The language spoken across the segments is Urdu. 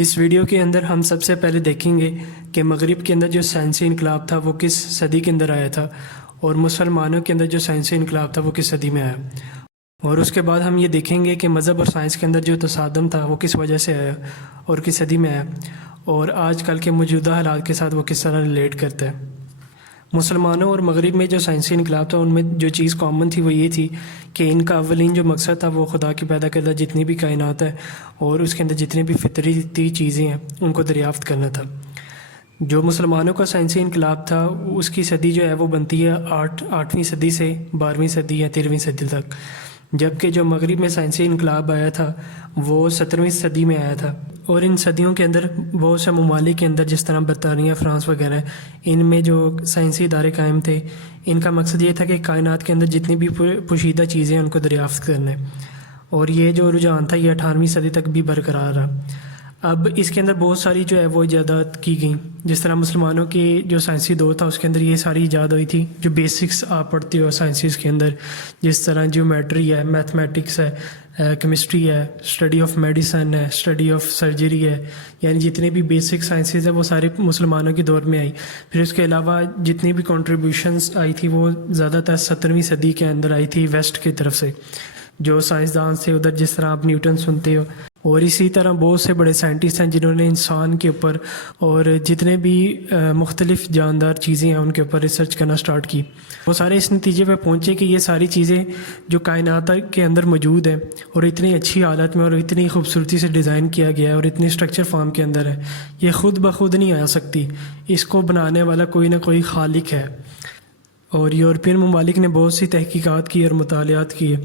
اس ویڈیو کے اندر ہم سب سے پہلے دیکھیں گے کہ مغرب کے اندر جو سائنسی انقلاب تھا وہ کس صدی کے اندر آیا تھا، اور مسلمانوں کے اندر جو سائنسی انقلاب تھا وہ کس صدی میں آیا، اور اس کے بعد ہم یہ دیکھیں گے کہ مذہب اور سائنس کے اندر جو تصادم تھا وہ کس وجہ سے آیا اور کس صدی میں آیا، اور آج کل کے موجودہ حالات کے ساتھ وہ کس طرح ریلیٹ کرتا ہے۔ مسلمانوں اور مغرب میں جو سائنسی انقلاب تھا ان میں جو چیز کامن تھی وہ یہ تھی کہ ان کا اولین جو مقصد تھا وہ خدا کی پیدا کردہ جتنی بھی کائنات ہے اور اس کے اندر جتنی بھی فطری چیزیں ہیں ان کو دریافت کرنا تھا۔ جو مسلمانوں کا سائنسی انقلاب تھا اس کی صدی جو ہے وہ بنتی ہے 8ویں صدی سے 12ویں صدی یا 13ویں صدی تک، جبکہ جو مغرب میں سائنسی انقلاب آیا تھا وہ 17ویں صدی میں آیا تھا۔ اور ان صدیوں کے اندر بہت سے ممالک کے اندر جس طرح برطانیہ، فرانس وغیرہ، ان میں جو سائنسی ادارے قائم تھے ان کا مقصد یہ تھا کہ کائنات کے اندر جتنی بھی پوشیدہ چیزیں ہیں ان کو دریافت کرنا ہے، اور یہ جو رجحان تھا یہ 18ویں صدی تک بھی برقرار رہا۔ اب اس کے اندر بہت ساری جو ہے وہ ایجادات کی گئیں، جس طرح مسلمانوں کی جو سائنسی دور تھا اس کے اندر یہ ساری ایجاد ہوئی تھی جو بیسکس آپ پڑھتے ہو سائنسز کے اندر، جس طرح جیومیٹری ہے، میتھمیٹکس ہے، کیمسٹری ہے، اسٹڈی آف میڈیسن ہے، اسٹڈی آف سرجری ہے، یعنی جتنے بھی بیسک سائنسز ہیں وہ سارے مسلمانوں کے دور میں آئی۔ پھر اس کے علاوہ جتنی بھی کنٹریبیوشنز آئی تھی وہ زیادہ تر 17ویں صدی کے اندر آئی تھی ویسٹ کی طرف سے، جو سائنسدان تھے ادھر، جس طرح آپ نیوٹن سنتے ہو، اور اسی طرح بہت سے بڑے سائنٹسٹ ہیں جنہوں نے انسان کے اوپر اور جتنے بھی مختلف جاندار چیزیں ہیں ان کے اوپر ریسرچ کرنا سٹارٹ کی۔ وہ سارے اس نتیجے پہ پہنچے کہ یہ ساری چیزیں جو کائنات کے اندر موجود ہیں اور اتنی اچھی حالت میں اور اتنی خوبصورتی سے ڈیزائن کیا گیا ہے اور اتنی اسٹرکچر فارم کے اندر ہے، یہ خود بخود نہیں آ سکتی، اس کو بنانے والا کوئی نہ کوئی خالق ہے۔ اور یورپین ممالک نے بہت سی تحقیقات کی اور مطالعات کیے،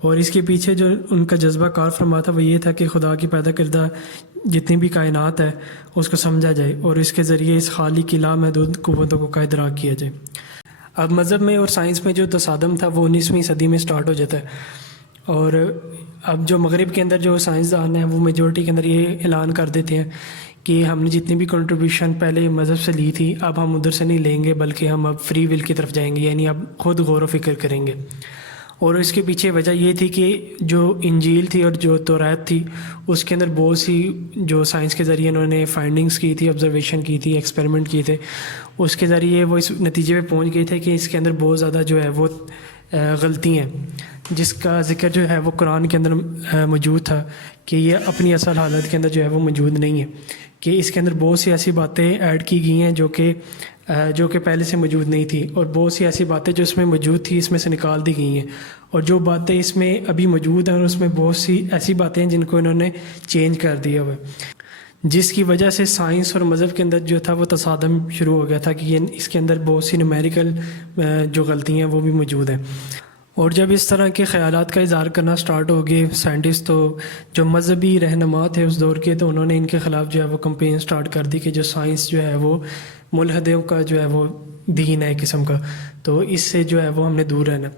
اور اس کے پیچھے جو ان کا جذبہ کار فرما تھا وہ یہ تھا کہ خدا کی پیدا کردہ جتنی بھی کائنات ہے اس کو سمجھا جائے اور اس کے ذریعے اس خالق کی لامحدود قوتوں کو کا ادراک کیا جائے۔ اب مذہب میں اور سائنس میں جو تصادم تھا وہ 19ویں صدی میں سٹارٹ ہو جاتا ہے، اور اب جو مغرب کے اندر جو سائنسدان ہیں وہ میجورٹی کے اندر یہ اعلان کر دیتے ہیں کہ ہم نے جتنی بھی کنٹریبیوشن پہلے مذہب سے لی تھی اب ہم ادھر سے نہیں لیں گے، بلکہ ہم اب فری ول کی طرف جائیں گے، یعنی اب خود غور و فکر کریں گے۔ اور اس کے پیچھے وجہ یہ تھی کہ جو انجیل تھی اور جو توریت تھی اس کے اندر بہت سی جو سائنس کے ذریعے انہوں نے فائنڈنگز کی تھی، آبزرویشن کی تھی، ایکسپیریمنٹ کیے تھے، اس کے ذریعے وہ اس نتیجے پہ پہنچ گئے تھے کہ اس کے اندر بہت زیادہ جو ہے وہ غلطی ہیں، جس کا ذکر جو ہے وہ قرآن کے اندر موجود تھا کہ یہ اپنی اصل حالت کے اندر جو ہے وہ موجود نہیں ہے، کہ اس کے اندر بہت سی ایسی باتیں ایڈ کی گئی ہیں جو کہ پہلے سے موجود نہیں تھی، اور بہت سی ایسی باتیں جو اس میں موجود تھی اس میں سے نکال دی گئی ہیں، اور جو باتیں اس میں ابھی موجود ہیں اور اس میں بہت سی ایسی باتیں ہیں جن کو انہوں نے چینج کر دیا ہوا ہے، جس کی وجہ سے سائنس اور مذہب کے اندر جو تھا وہ تصادم شروع ہو گیا تھا کہ یہ اس کے اندر بہت سی نومیریکل جو غلطیاں ہیں وہ بھی موجود ہیں۔ اور جب اس طرح کے خیالات کا اظہار کرنا سٹارٹ ہو گئے سائنٹسٹ، تو جو مذہبی رہنما تھے اس دور کے تو انہوں نے ان کے خلاف جو ہے وہ کمپین سٹارٹ کر دی کہ جو سائنس جو ہے وہ ملحدوں کا جو ہے وہ دین ہے ایک قسم کا، تو اس سے جو ہے وہ ہم نے دور رہنا۔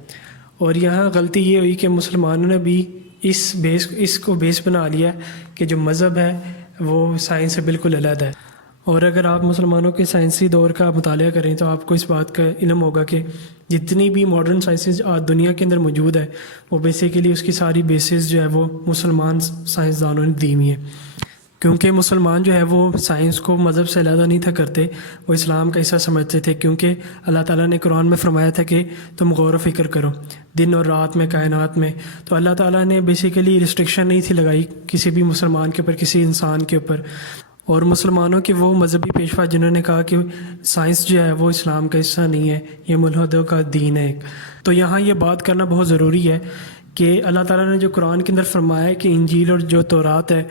اور یہاں غلطی یہ ہوئی کہ مسلمانوں نے بھی اس کو بیس بنا لیا کہ جو مذہب ہے وہ سائنس سے بالکل علیحدہ ہے۔ اور اگر آپ مسلمانوں کے سائنسی دور کا مطالعہ کریں تو آپ کو اس بات کا علم ہوگا کہ جتنی بھی ماڈرن سائنسز آج دنیا کے اندر موجود ہے وہ بیسیکلی اس کی ساری بیسز جو ہے وہ مسلمان سائنسدانوں نے دی ہوئی ہیں، کیونکہ مسلمان جو ہے وہ سائنس کو مذہب سے علیحدہ نہیں تھا کرتے، وہ اسلام کا حصہ سمجھتے تھے، کیونکہ اللہ تعالیٰ نے قرآن میں فرمایا تھا کہ تم غور و فکر کرو دن اور رات میں کائنات میں، تو اللہ تعالیٰ نے بیسیکلی ریسٹرکشن نہیں تھی لگائی کسی بھی مسلمان کے اوپر، کسی انسان کے اوپر۔ اور مسلمانوں کے وہ مذہبی پیشوا جنہوں نے کہا کہ سائنس جو ہے وہ اسلام کا حصہ نہیں ہے، یہ ملحدوں کا دین ہے، تو یہاں یہ بات کرنا بہت ضروری ہے کہ اللہ تعالیٰ نے جو قرآن کے اندر فرمایا ہے کہ انجیل اور جو تورات ہے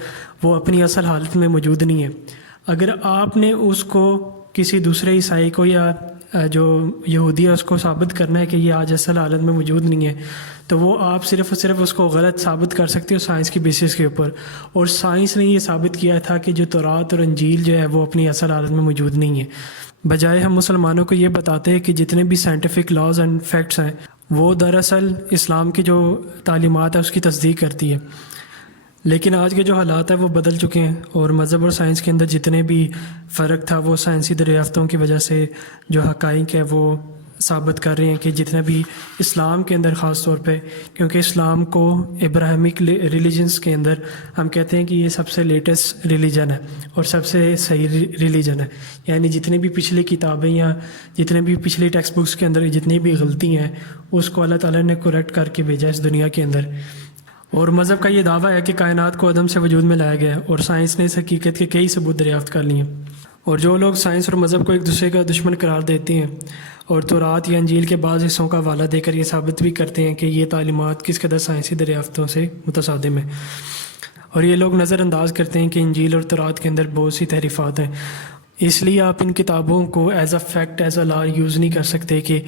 وہ اپنی اصل حالت میں موجود نہیں ہے، اگر آپ نے اس کو کسی دوسرے عیسائی کو یا جو یہودی ہے اس کو ثابت کرنا ہے کہ یہ آج اصل حالت میں موجود نہیں ہے، تو وہ آپ صرف اور صرف اس کو غلط ثابت کر سکتے ہو سائنس کی بیسس کے اوپر، اور سائنس نے یہ ثابت کیا تھا کہ جو تورات اور انجیل جو ہے وہ اپنی اصل حالت میں موجود نہیں ہے، بجائے ہم مسلمانوں کو یہ بتاتے ہیں کہ جتنے بھی سائنٹیفک لاز اینڈ فیکٹس ہیں وہ دراصل اسلام کی جو تعلیمات ہے اس کی تصدیق کرتی ہے۔ لیکن آج کے جو حالات ہیں وہ بدل چکے ہیں، اور مذہب اور سائنس کے اندر جتنے بھی فرق تھا وہ سائنسی دریافتوں کی وجہ سے جو حقائق ہے وہ ثابت کر رہے ہیں کہ جتنا بھی اسلام کے اندر خاص طور پہ، کیونکہ اسلام کو ابراہیمک ریلیجنس کے اندر ہم کہتے ہیں کہ یہ سب سے لیٹسٹ ریلیجن ہے اور سب سے صحیح ریلیجن ہے، یعنی جتنی بھی پچھلی کتابیں یا جتنے بھی پچھلی ٹیکسٹ بکس کے اندر جتنی بھی غلطی ہیں اس کو اللہ تعالیٰ نے کریکٹ کر کے بھیجا اس دنیا کے اندر۔ اور مذہب کا یہ دعویٰ ہے کہ کائنات کو عدم سے وجود میں لایا گیا ہے، اور سائنس نے اس حقیقت کے کئی ثبوت دریافت کر لیے ہیں۔ اور جو لوگ سائنس اور مذہب کو ایک دوسرے کا دشمن قرار دیتے ہیں اور تورات یا انجیل کے بعض حصوں کا حوالہ دے کر یہ ثابت بھی کرتے ہیں کہ یہ تعلیمات کس قدر سائنسی دریافتوں سے متصادم ہیں، اور یہ لوگ نظر انداز کرتے ہیں کہ انجیل اور تورات کے اندر بہت سی تحریفات ہیں، اس لیے آپ ان کتابوں کو as a fact as a law use نہیں کر سکتے کہ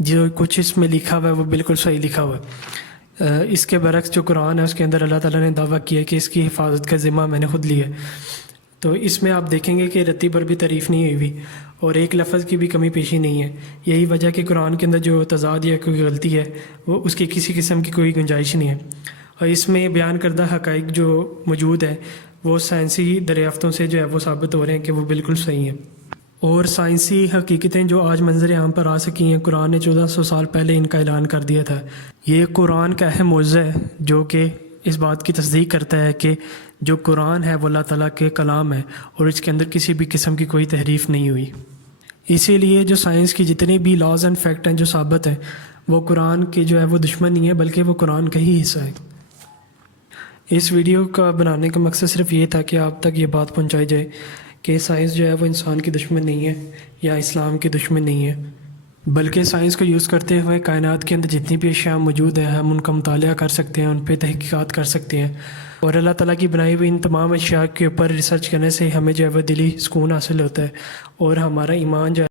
جو کچھ اس میں لکھا ہوا ہے وہ بالکل صحیح لکھا ہوا ہے۔ اس کے برعکس جو قرآن ہے اس کے اندر اللہ تعالیٰ نے دعویٰ کیا کہ اس کی حفاظت کا ذمہ میں نے خود لیا ہے۔ تو اس میں آپ دیکھیں گے کہ رتی بھر بھی تعریف نہیں ہوئی اور ایک لفظ کی بھی کمی پیشی نہیں ہے۔ یہی وجہ کہ قرآن کے اندر جو تضاد یا کوئی غلطی ہے وہ اس کی کسی قسم کی کوئی گنجائش نہیں ہے، اور اس میں بیان کردہ حقائق جو موجود ہے وہ سائنسی دریافتوں سے جو ہے وہ ثابت ہو رہے ہیں کہ وہ بالکل صحیح ہیں، اور سائنسی حقیقتیں جو آج منظر عام پر آ سکی ہیں قرآن نے 1400 سال پہلے ان کا اعلان کر دیا تھا۔ یہ قرآن کا اہم معجزہ ہے جو کہ اس بات کی تصدیق کرتا ہے کہ جو قرآن ہے وہ اللہ تعالیٰ کے کلام ہے اور اس کے اندر کسی بھی قسم کی کوئی تحریف نہیں ہوئی۔ اسی لیے جو سائنس کی جتنے بھی لاز اینڈ فیکٹ ہیں جو ثابت ہیں وہ قرآن کے جو ہے وہ دشمن نہیں ہے بلکہ وہ قرآن کا ہی حصہ ہے۔ اس ویڈیو کا بنانے کا مقصد صرف یہ تھا کہ آپ تک یہ بات پہنچائی جائے کہ سائنس جو ہے وہ انسان کی دشمن نہیں ہے یا اسلام کی دشمن نہیں ہے، بلکہ سائنس کو یوز کرتے ہوئے کائنات کے اندر جتنی بھی اشیاء موجود ہیں ہم ان کا مطالعہ کر سکتے ہیں، ان پہ تحقیقات کر سکتے ہیں، اور اللہ تعالیٰ کی بنائی ہوئی ان تمام اشیاء کے اوپر ریسرچ کرنے سے ہمیں جو ہے وہ دلی سکون حاصل ہوتا ہے اور ہمارا ایمان جو ہے